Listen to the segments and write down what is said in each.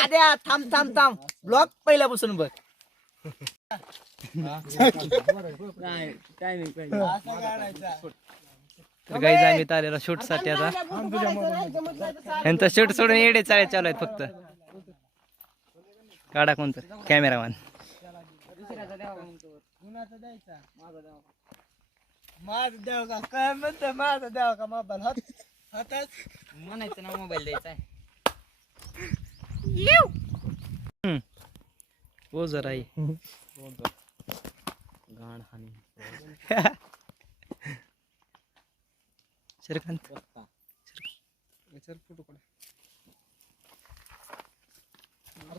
दाद्या थांब थांब थांब ब्लॉग पहिल्यापासून बघ. गाईज आम्ही आलेलो शूट साठी आता. यांचा शूट सोडून येडे चाळे चालू आहेत फक्त. काढा कोणतं कॅमेरामॅन. माझं द्याव का काय म्हणतं माझं द्याव का मोबाईल हातात म्हणायचं ना मोबाईल द्यायचा. हो जरा गाण हानी श्रीकांत फोटो काढ.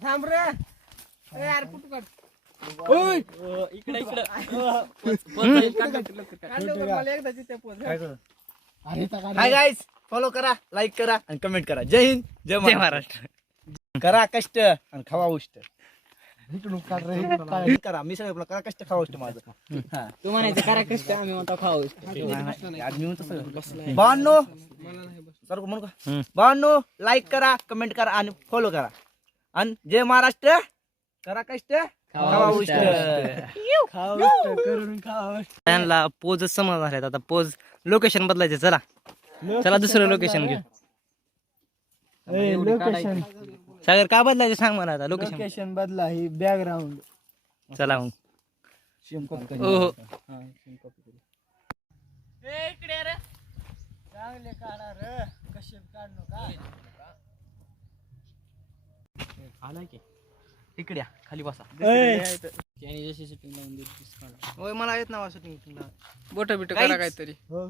थांब रे यार फोटो काढ. इकडे इकडे हाय गाईज फॉलो करा लाईक करा आणि कमेंट करा. जय हिंद जय महाराष्ट्र. करा कष्ट आणि खावा उष्ट. करा मी सगळं करा कष्ट खावा उष्ट माझं. तू म्हणायचं करा कष्ट आम्ही म्हणतो खाऊ. बावन्नो सर म्हणू का बावन्नो लाईक करा कमेंट करा आणि फॉलो करा आणि जय महाराष्ट्र. करा कष्ट खावा उष्ट. त्यांना पोज समज झाल्यात. आता पोज लोकेशन बदलायचे. चला चला दुसरं लोकेशन घेऊ. लोकेशन सागर का बदलायचं सांग मला आता. लोकेशन बदला ही बॅकग्राऊंड. चला मग. चांगले काढा रे कसे काढणं काय आलाय की इकडे या, खाली बसा. होय मला येत ना शूटिंग. बोट बिट करा काहीतरी. हो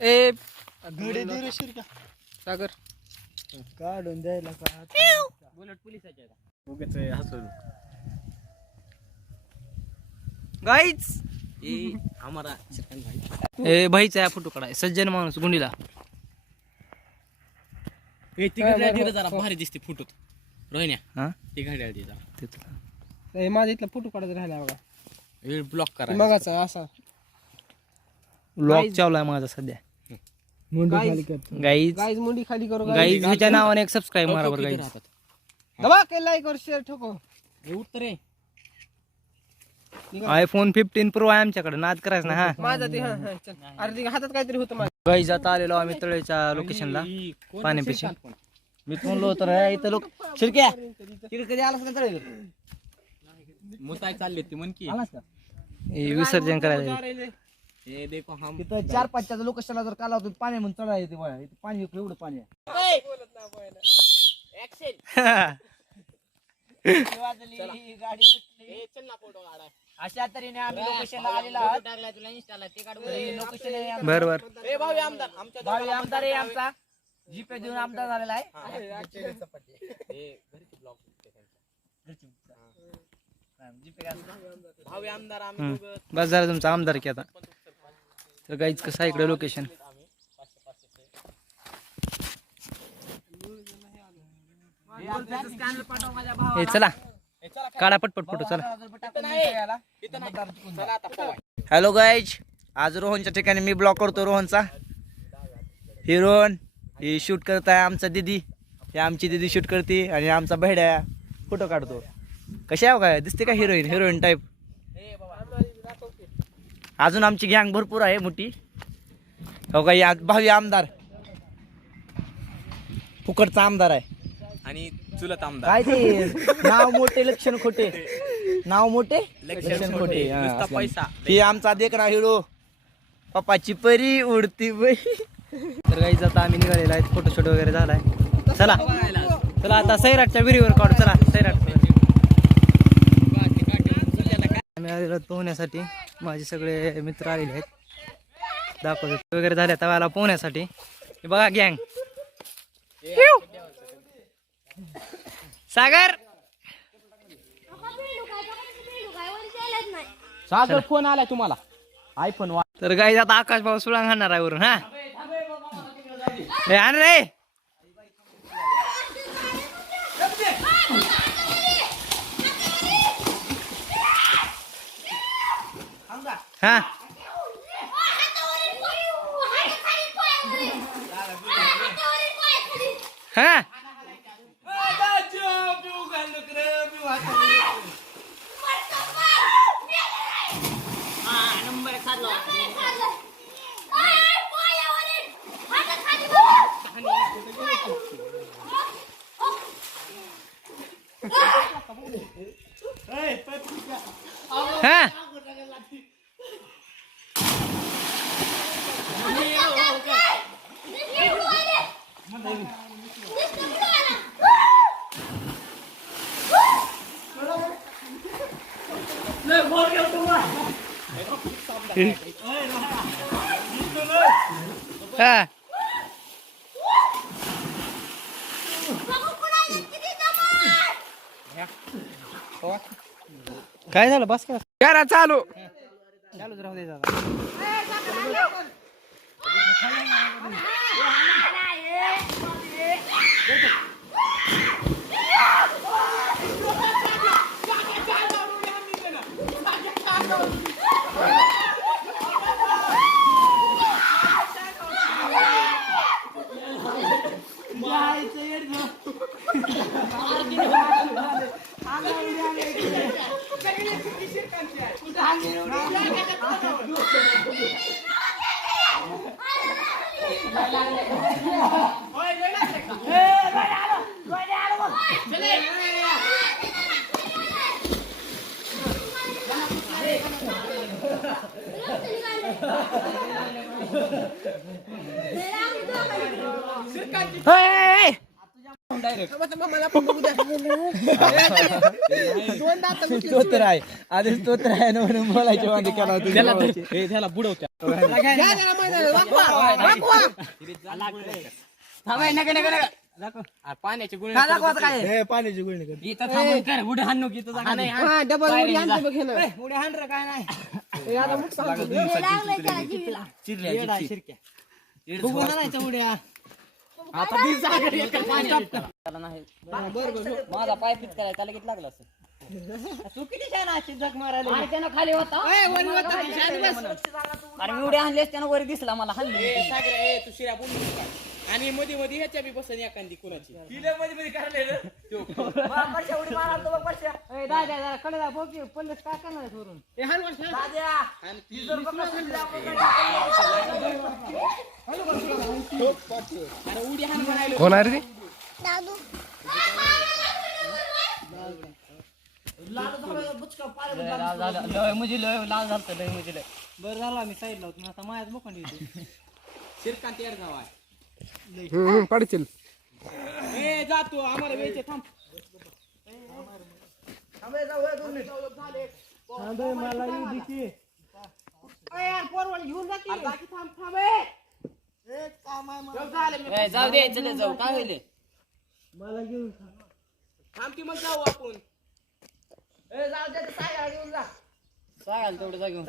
ए घडी दे रे शिरका सागर काढून द्यायला का बुलेट पोलिसाच्या हसून गाईच हमारा ए भाईचा फोटो काढाय. सज्जन माणूस गुंडीला जरा भारी दिसते फोटो. रोहिण्या हा ती घड्याळ दे ते जरा. माझ्या इथला फोटो काढायचा राहिला बघा. वेळ ब्लॉक करा. मगाचा असा ब्लॉक चालू आहे माझा सध्या. मुंडी खाली करतो गाईज गाईज मुंडी खाली करू गाईज ह्याच्या नावाने एक सबस्क्राईब मारा बरं गाईज. दबा के लाईक और शेअर ठोको. उत्तर iPhone 15 Pro आहे आमच्याकडे. नाद करायचं ना. हा माझा ते अरे ते हातात काहीतरी होतं माझं. गाईज आता आलेलो आम्ही तळेच्या लोकेशनला पाण्यापेशी. मी म्हणलो होतो इथं लोक शिरक्या तिकडे कधी आलास का तळे मुताय चालले ती मन की आलास का विसर्जन करायचं. हे देखो हम तिथं 4-5 लोकेशनला जर काला होतो पाणी म्हणून चढा येते बघा. इथं पाणी एवढं पाणी आहे. अशा तऱ्हेने आम्ही लोकेशनला आलेलो आहोत. बर बर भावी आमदार आहे आमचा. जीपे देऊन आमदार झालेला आहे. बस झालं तुमचा आमदार की आता. तर गाईच कसं आहे इकडे लोकेशन. चला काढा पटपट फोटो. चला हॅलो गाईज आज रोहनच्या ठिकाणी मी ब्लॉग करतो. रोहनचा हिरोन ही शूट करत आहे. आमचा दिदी ही आमची दिदी शूट करते आणि आमचा बहिड्या फोटो काढतो. कशा आहे काय दिसते का हिरोईन टाईप. अजून आमची गँग भरपूर आहे मोठी. हो का भावी आमदार फुकटचा आमदार आहे आणि चुलत आमदार. काय ते नाव मोठे लक्षण खोटे. नाव मोठे लक्षण खोटे. पैसा ही आमचा देखना हिरो पप्पाची परी उडती बाई. तर गाईज आता आम्ही निघालेला आहे. फोटोशूट वगैरे झालाय. चला चला आता सैराटच्या विहिरीवर काढू. चला सैराट आम्ही आलेलो पोहण्यासाठी. माझे सगळे मित्र आलेले आहेत. दाखवतो वगैरे झाल्या तवाला पोहण्यासाठी. हे बघा गँग. सागर सागर फोन आलाय तुम्हाला iPhone. तर गाईज आता आकाश भाऊ सुळा घालणार आहे वरून. हा आण रे. हा हा हा हा काय झालं बस का करा चालू चालूच राहू दे दादा स्तोत्र आहे आधी स्तोत्र आहे ना म्हणून बोलायचे वांदे करा त्याला बुडवत्या पाण्याची गुण पाण्याची गुळणी कर उड्या हाण नको इथं जागा नाही. माझा पाय फिट करायला त्याला किती लागला असं तू किती छान अशी जग मारायला त्यानं खाली होता अरे मी उड्या आणलेस त्यानं वर दिसला मला हल्ली तू शिरा बोलू नका. आणि मध्ये मध्ये ह्याच्या बी बसन एखादी कुणाची मध्ये कोण आहे रे लाल झालं लय म्हणजे लय बरं झालं आम्ही साईडला होतो आता मायात बोखंडी येते शिरकांत येड नाव आहे. पडतील ए जातो आम्हाला वेळचे थांब. मला येऊ दे की जाऊ दे चले जाऊ काय होईल मला घेऊन थांब की मग जाऊ आपण. सांगाल तेवढं जागेऊन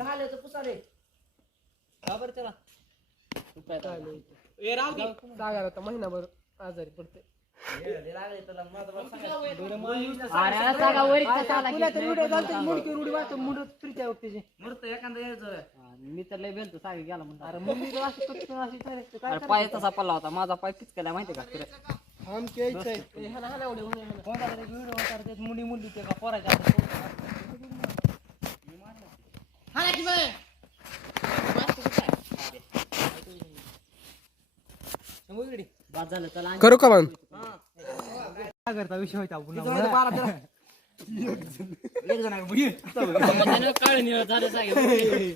ए राव दे. जागा होता महिनाभर आजारी पडते मी तर लय बेलतो सागे गेला म्हणून पाय तसा पडला होता माझा पाय पिचकला माहिती का मुली मुली ते का पोराच्या करू का मग करता विषय होता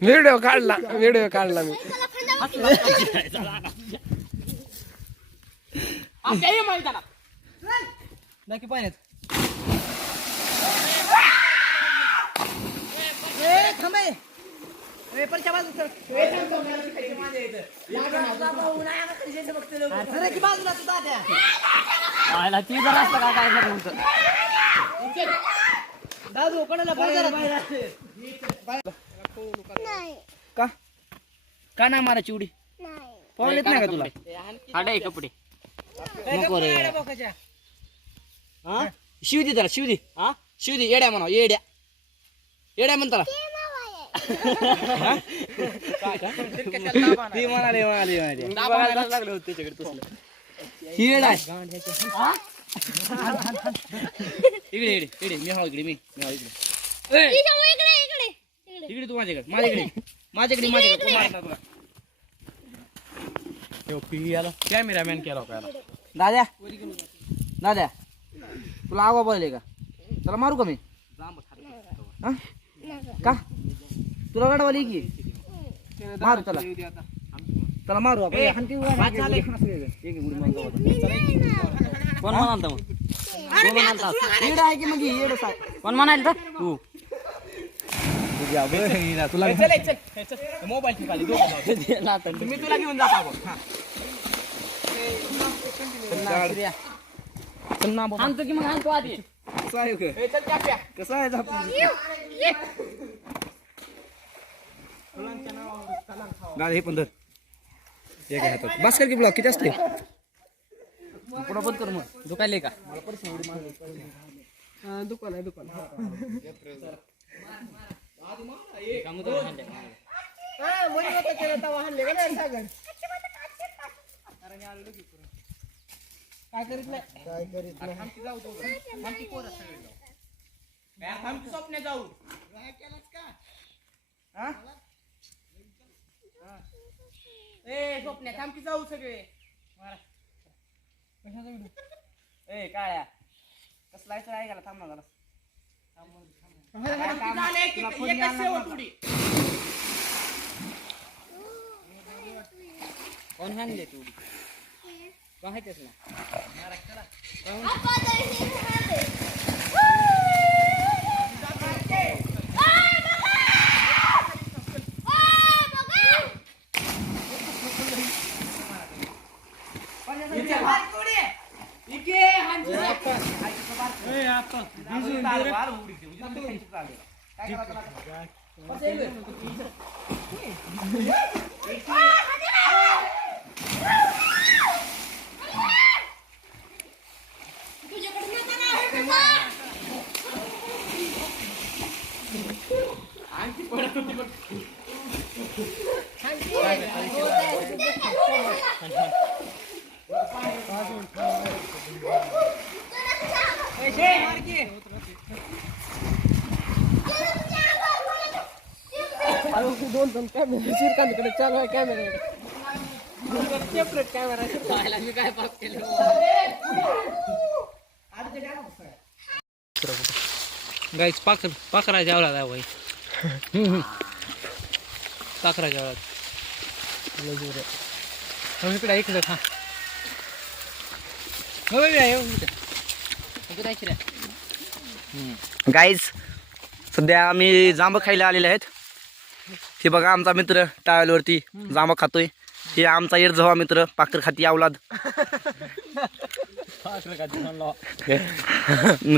व्हिडिओ काढला मी नक्की पाण्यात दादू कोणाला का ना मारायची उडी पाहून येत नाही का तुला हाडे कपडे नको रे शिवदी त्याला शिवदी शिवदी येड्या म्हणा येड्या म्हणता ती म्हणाले लागले होते त्याच्याकडे तसलं येड आहे इकडे इकडे मी हाव इकडे मी हाव इकडे इकडे तू माझ्याकडे कॅमेरामॅन केला दाद्या तुला आवा बोलले का चला मारू का मी हा? का तुला गाडवाली की मारू चला चला मारू आपण. हाणती उड्या नाही केली. एक उडी मारून जाऊ आता. कोण म्हणाल मग कोण म्हणाल येडं आहे की म्हणजे येडच आहे. कोण म्हणाल तर तू तुला मोबाईल ठिकाणी मी तुला घेऊन जातो सांगतो की मग सांगतो आधी कसं आहे का? कसं आहे आपण गाडी हे पण धर एक आहे हातात. बस कर की ब्लॉक किती असते पुढं बंद कर मग दुखायले का दुकान आहे दुकान काय करीत नाही काय करीत नाही स्वप्न जाऊ ए स्वप्न थांबकी जाऊ सगळे ए काळ्या कसला आहे का थांब ना जरा. कोण हाणले तू काय माहितीच ना दोन कॅमेरा श्रीकांतकडे चालू आहे कॅमेरा सेपरेट कॅमेरा मी काय पाप केलं गाईच पाखरा जेवला जाय बाई पाखरा जेवला इकडे इकडे खा गाईज सध्या आम्ही जांब खायला आलेले आहेत. हे बघा आमचा मित्र टायलवरती जांब खातोय. हे आमचा इरझवा मित्र पाखर खाती अवलाद.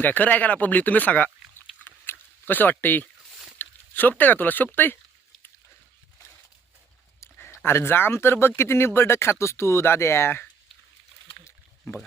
काय खरं आहे का ना पब्लिक तुम्ही सांगा कसं वाटतंय शोभते का तुला शोभतंय. अरे जाम तर बघ किती निबरड खातोस तू दाद्या बघा.